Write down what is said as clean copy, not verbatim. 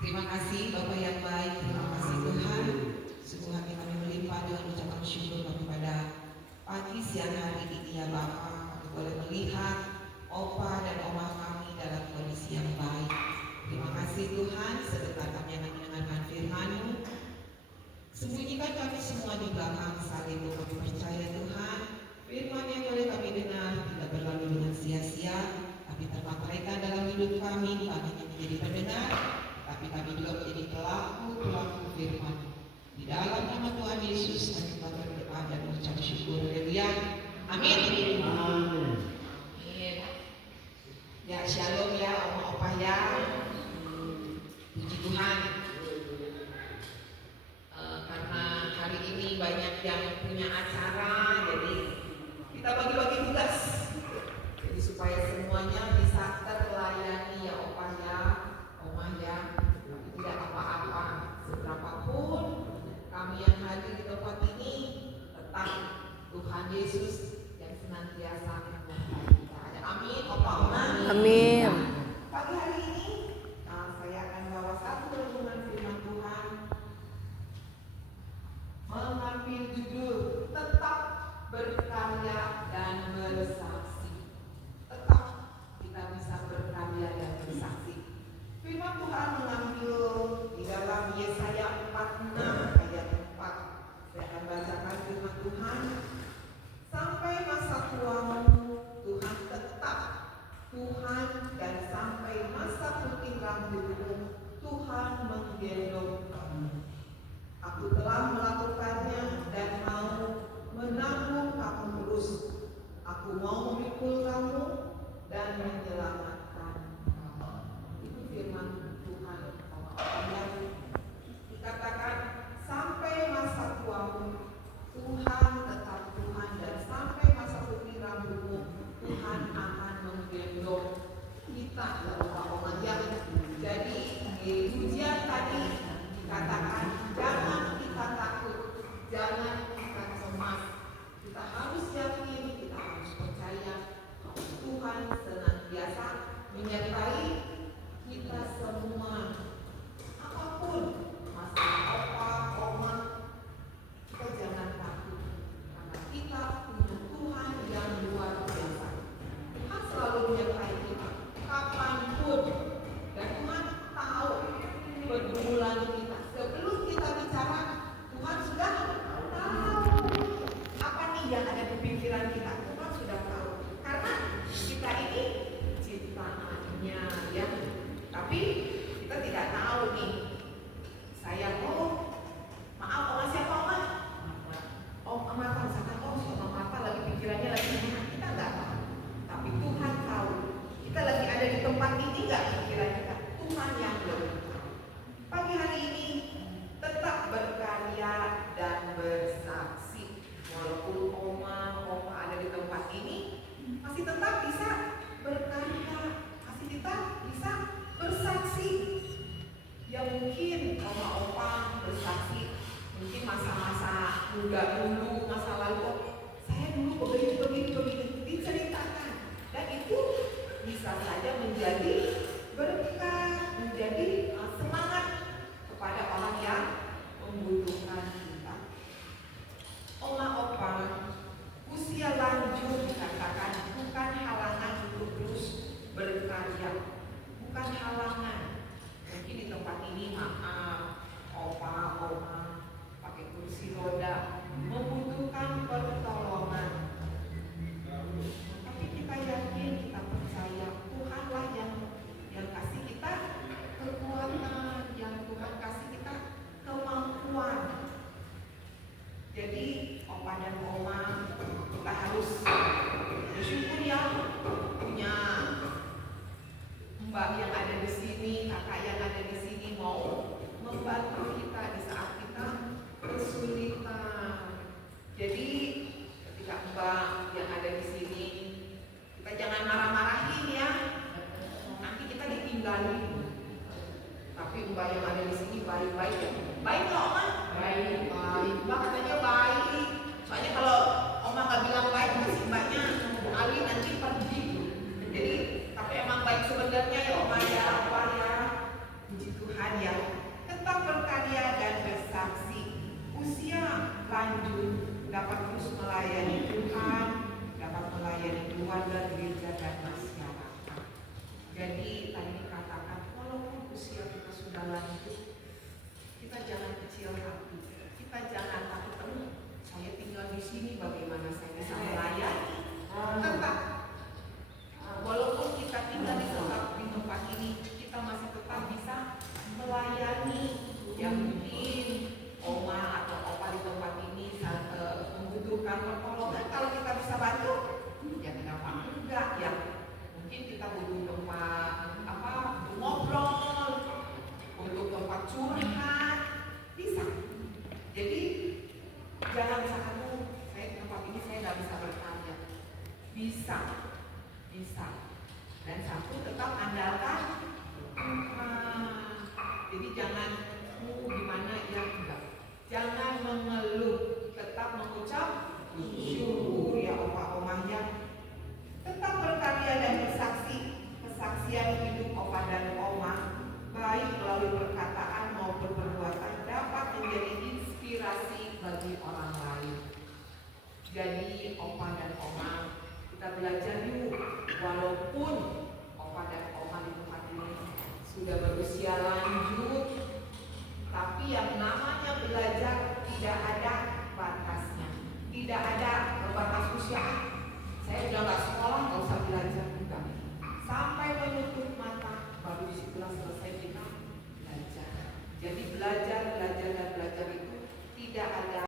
Terima kasih Bapak yang baik, terima kasih Tuhan. Sungguh hati kami melimpah dengan ucapan syukur kepada pagi siang hari ini ya Bapak. Kami boleh melihat opa dan oma kami dalam kondisi yang baik. Terima kasih Tuhan, sebentar kami akan mendengarkan firman-Mu. Sembunyikan kami semua di belakang saat itu. Kami percaya Tuhan, firman yang boleh kami dengar tidak berlalu dengan sia-sia, tapi terpatahkan dalam hidup kami. Kami menjadi pendengar, tapi kami juga menjadi pelaku firman. Di dalam nama Tuhan Yesus kami berdoa dan mengucap syukur. Haleluya. Amin. Amin. Ya, shalom ya oma opa ya. Puji Tuhan. Karena hari ini banyak yang punya acara, jadi kita bagi-bagi tugas. Jadi supaya semuanya bisa terlayani ya opa ya, oma ya. Tidak apa-apa, seberapapun kami yang hadir di tempat ini, tetap Tuhan Yesus yang senantiasa menyertai kita. Ada amin, opa oma. Amin. Pagi hari ini saya akan bawa satu renungan firman Tuhan mengambil judul tetap berkarya dan bersaksi. Tetap kita bisa berkarya dan bersaksi. Firman Tuhan mengambil di dalam Yesaya 46 ayat 4. Saya akan bacakan firman Tuhan. Sampai masa tuamu Tuhan tetap Tuhan, dan sampai masa putih rambutmu Tuhan menggendong kamu. Aku telah melakukannya dan mau menanggung kamu terus. Aku mau memikul kamu dan menyelamatkan kamu. Itu firman Tuhan. Yang dikatakan sampai masa tuamu Tuhan tetap Tuhan, dan sampai masa putih rambutmu Tuhan akan menggendong kita ya Bapak ya. Jadi di ujian tadi dikatakan jangan kita takut, jangan kita cemas. Kita harus yakin, kita harus percaya bahwa Tuhan senantiasa menyertai kita semua. Apapun masalah apa, oma, kita jangan takut, karena kita punya Tuhan yang luar biasa. Tuhan selalu menyertai kita kapanpun, dan Tuhan tahu pergumulan kita. Sebelum kita bicara, Tuhan sudah tahu apa nih yang ada di pikiran kita. Tuhan sudah tahu, karena kita ini ciptaannya ya. Tapi kita tidak tahu nih. Saya maaf oma siapa oma? Oma Marta, misalkan si oma Marta lagi pikirannya lagi gimana, kita nggak tahu. Tapi Tuhan tahu. Kita lagi ada di tempat ini nggak pikiran kita? Tuhan yang tahu. Pagi hari ini tetap berkarya dan bersaksi. Walaupun oma ada di tempat ini, masih tetap bisa berkarya, masih tetap bisa bersaksi. Ya mungkin oma bersaksi, mungkin masa-masa muda dulu, masa lalu, saya dulu begini diceritakan, dan itu bisa saja menjadi berkat, menjadi semangat kepada orang yang membutuhkan kita. Oma opa, usia lanjut dikatakan bukan halangan untuk terus berkarya, bukan halangan. Mungkin di tempat ini maaf, opa, oma pakai kursi roda membutuhkan pertolongan. Tapi kita yakin, kita percaya Tuhanlah yang kasih kita kekuatan, yang Tuhan kasih kita kemampuan. Jadi opa dan oma, kita harus bersyukur ya punya mbak yang ada di sini, kakak yang ada di sini mau membantu kita di saat kita kesulitan. Jadi ketika mbak yang ada di sini, kita jangan marah-marahin ya, nanti kita ditinggalin. Tapi mbak yang ada di sini baik-baik ya. Baik nggak oma? Baik. Mbak katanya baik. Soalnya kalau oma nggak bilang baik, pasti mbaknya Ali nanti pergi. Jadi tapi emang baik sebenarnya ya oma ya, apa ya. Puji Tuhan ya. belajar yuk. Walaupun opa dan oma di tempat ini sudah berusia lanjut, tapi yang namanya belajar tidak ada batasnya, tidak ada batas usia. Saya udah nggak sekolah, nggak usah belajar juga. Sampai menutup mata, baru disitulah selesai kita belajar. Jadi belajar itu tidak ada